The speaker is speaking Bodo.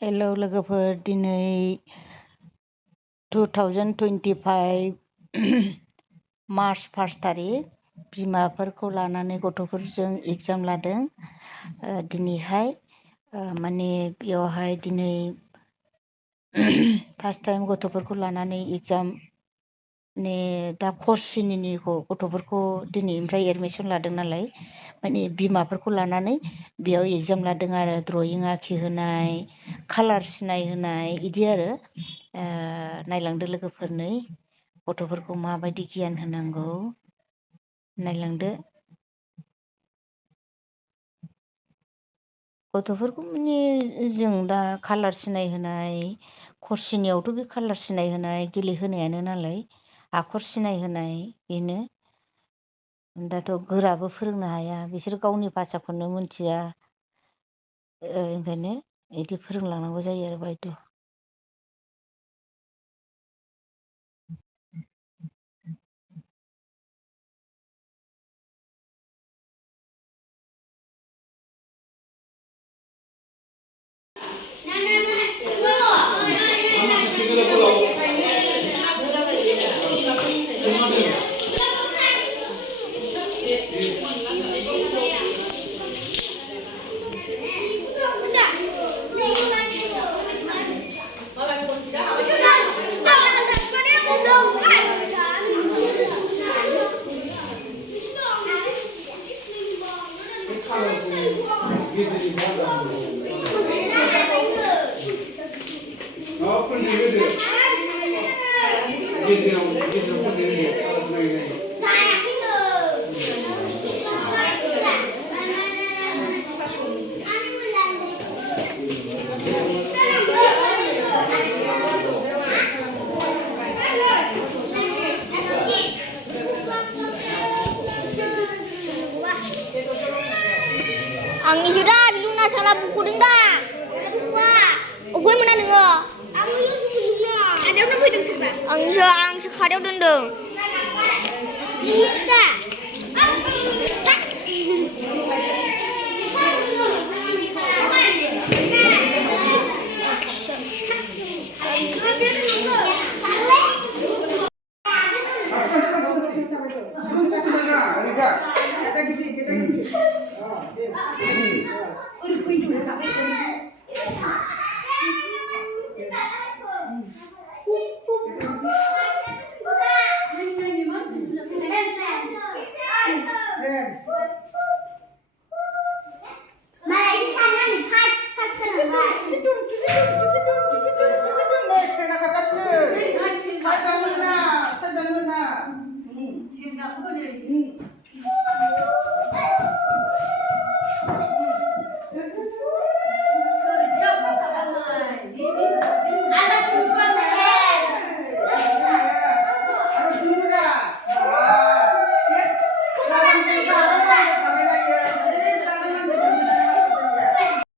हेलौ लोगोफोर, दिनै 2025 मार्च 1 तारिख बिमाफोरखौ लानानै गथ'फोरजों एग्जाम लादों। दिनैहाय माने बेयावहाय दिनै फार्स्ट टाइम गथ'फोरखौ लानानै एग्जाम माने दा कसिनिखौ गथ'फोरखौ दिनैनिफ्राय एडमिसन लादों नालाय, माने बिमाफोरखौ लानानै बेयाव एग्जाम लादों आरो ड्रयिं आखिहोनाय, कालार सिनायहोनाय इदि आरो नायलांदो लोगोफोरनै गथ'फोरखौ माबायदि गियान होनांगौ नायलांदो। गथ'फोरखौ माने जों दा कालार सिनायहोनाय, कसिनियावथ' बे कालार सिनायहोनाय गेलेहोनायानो नालाय, आखर सिनायहोनाय बेनो। दाथ' गोराबो फोरोंनो हाया, बिसोर गावनि भाषाखौनो मोनथिया, ओंखायनो इदि फोरोंलांनांगौ जायो आरो बायद'। आंनि जोदा बिलुना साला बुख'दों दा अबहाय मोना नोङो? आदायावनो फैदों सोरबा? आंसो खादायाव दोनदों। नोंसो दा?